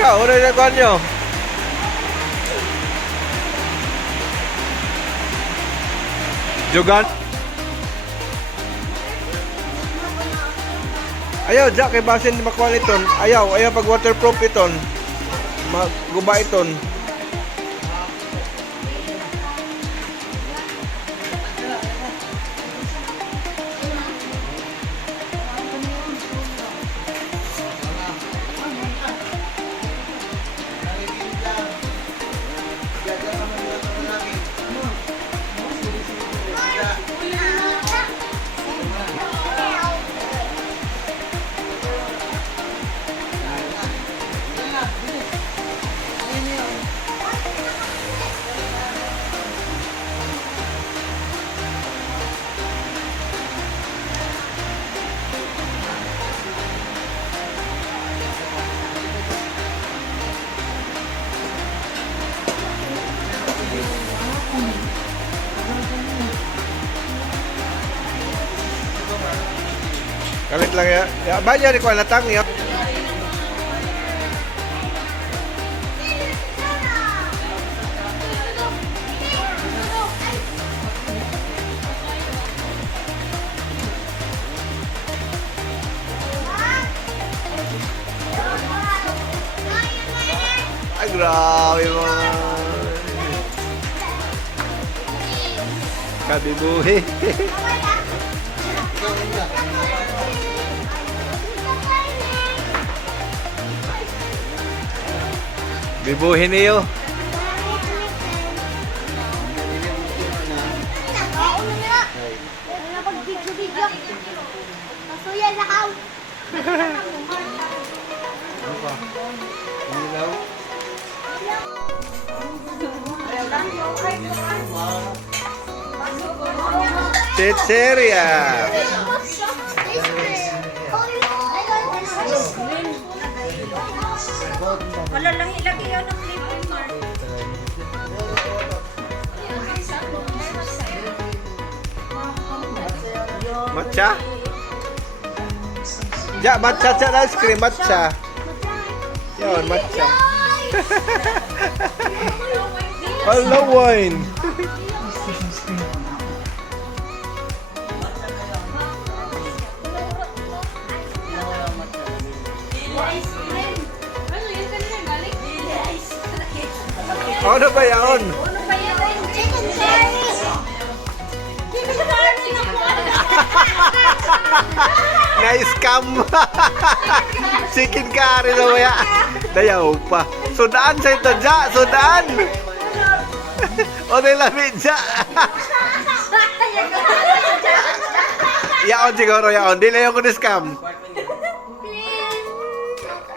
Ikaw, ano yung nagkuhan nyo? Jogan? Ayaw, Jack, kay basin di makuha iton. Ayaw pag waterproof iton. Maguba iton. Kalit lang ya. Ya, banyak di kuala tang ya. Ay, grabe mo. Kabibuhi. Bibuhin niyo. Chicheria. Wala lang ilagay yun ng flavor mark. Matcha? Ja, matcha ice cream, matcha. Yun, matcha. Hello, wine. Ano ba yun? Ano ba yan? Chicken curry! Chicken curry na po! Na-scam. Chicken curry na ba yan? Dayaw pa. Sudaan sa ito, Ja. Sudaan. O, nilamit, Ja. Yaon siguro, yaon. Dili ako ni-scam.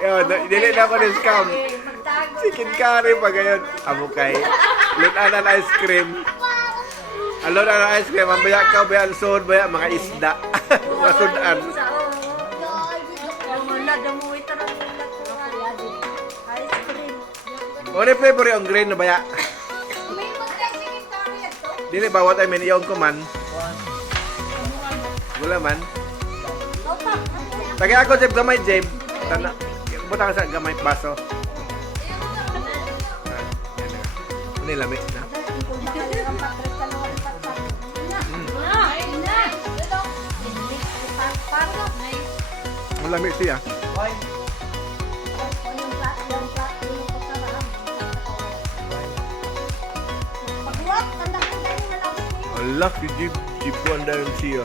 Yun, dili na ako ni-scam. Chicken curry pa gayon. Amo kay. Lunan na ice cream. Alon na ice cream. Mamaya ka, baya ang sud, baya mga isda. Mga sudan. O, ni flavor yung green na baya. Dili ba, what I mean, yung kuman. Gula man. Tagay ako, Jeb, gamay, Jeb. Tana. Buta ka sa gamay baso. Ini lamig na. Malamig siya. Allah, si Jeep 1 siya.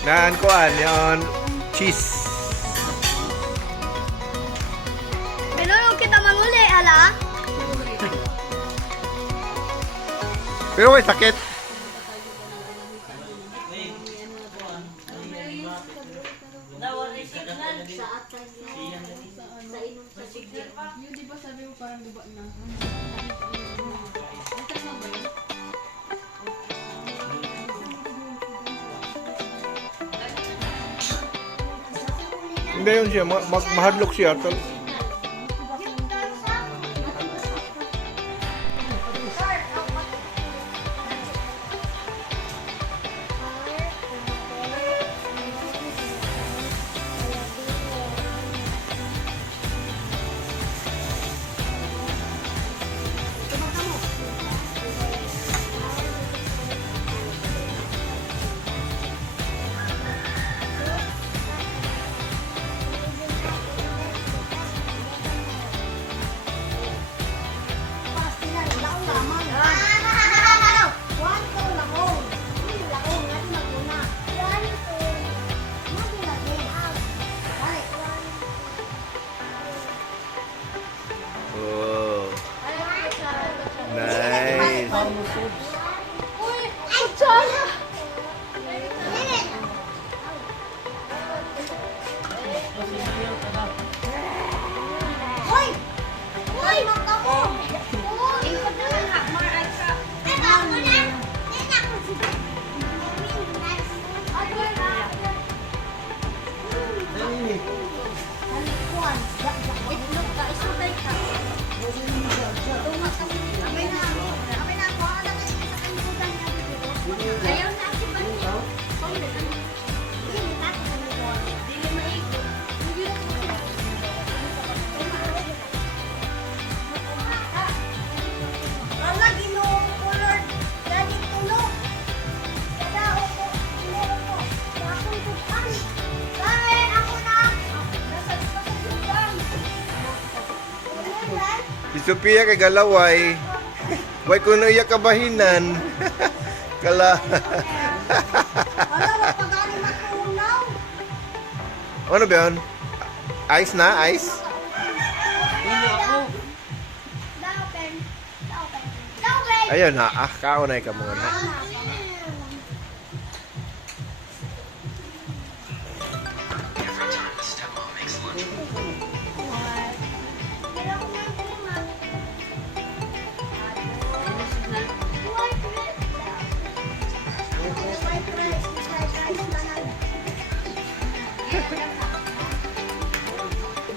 Naan ko yon cheese. Pinulong kita manguli, ala? Pero may sakit. Yung di ba sabi mo parang guba na? Hindi yun siya, mahadlok siya. Oh, nice. Ayaw na ako ba? Dili maigo. Wala ginoo color. Dali tulog. Kada ako ginoo ko. Akong tukan. Dahil ako na. Nasa tukan. Si Sophia kay galaway. Way kuno iya kabahinan. Kala. Wala wag pagani matunaw. Ano ba yun? Ice na? Ice? Laupen. Laupen. Laupen. Ayun ha. Kaunay ka muna.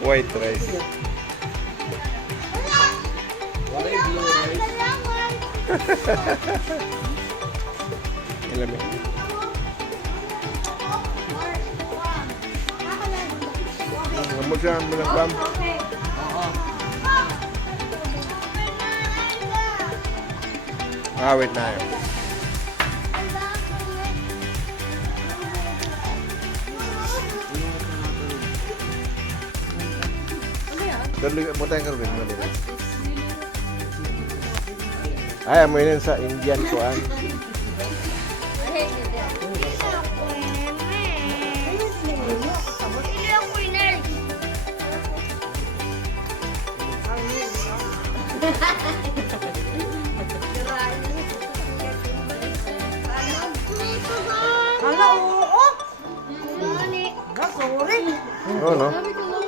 White rice. Ilami. Ngamot siya ang mulakbam. Wait na yun. Tuloy mo tayong karabin mo din. Ay, amoy sa Indian kuan. Hala, oo. Sorry. Oo, no?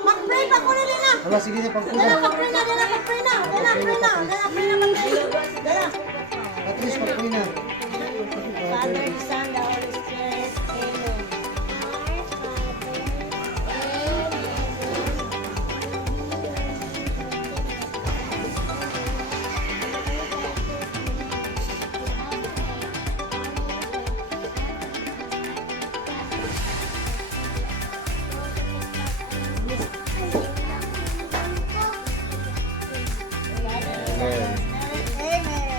Mag-pray pa ko nila na. Hala, sige na, pag-una. Dala, mag-pray na. Dala, mag-pray na. Dala, pray na. Dala, pray na, mag-pray. Dala. At least pag-una. Father, Son, the Holy Spirit. Amen. Amen.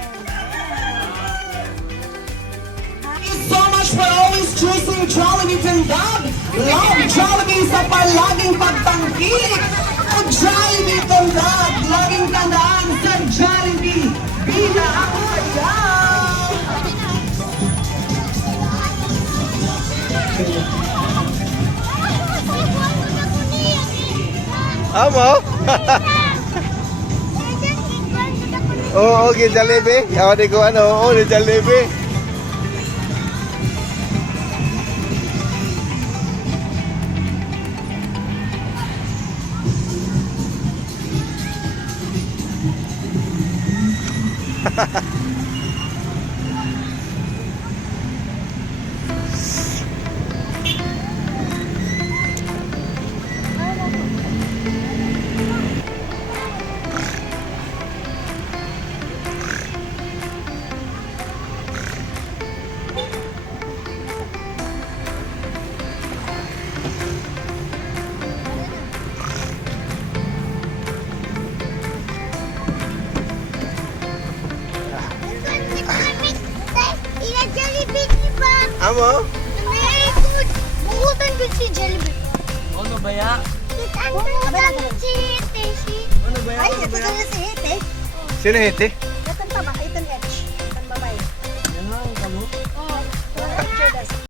So much for always choosing Jollibee Tandab. Love Jollibee sa palaging pagtangkilik. O Jollibee Tandab, laging tandaan sa Jollibee. Bila ang saya. Amo? Oo, okay, Jollibee. Ako di ko ano, oo, ni Jollibee. Amo? Bukutan ko si Jollibee. Ano ba ya? Bukutan si Hete. Ano ba ya? Ay, ito na si Hete. Sino hiti?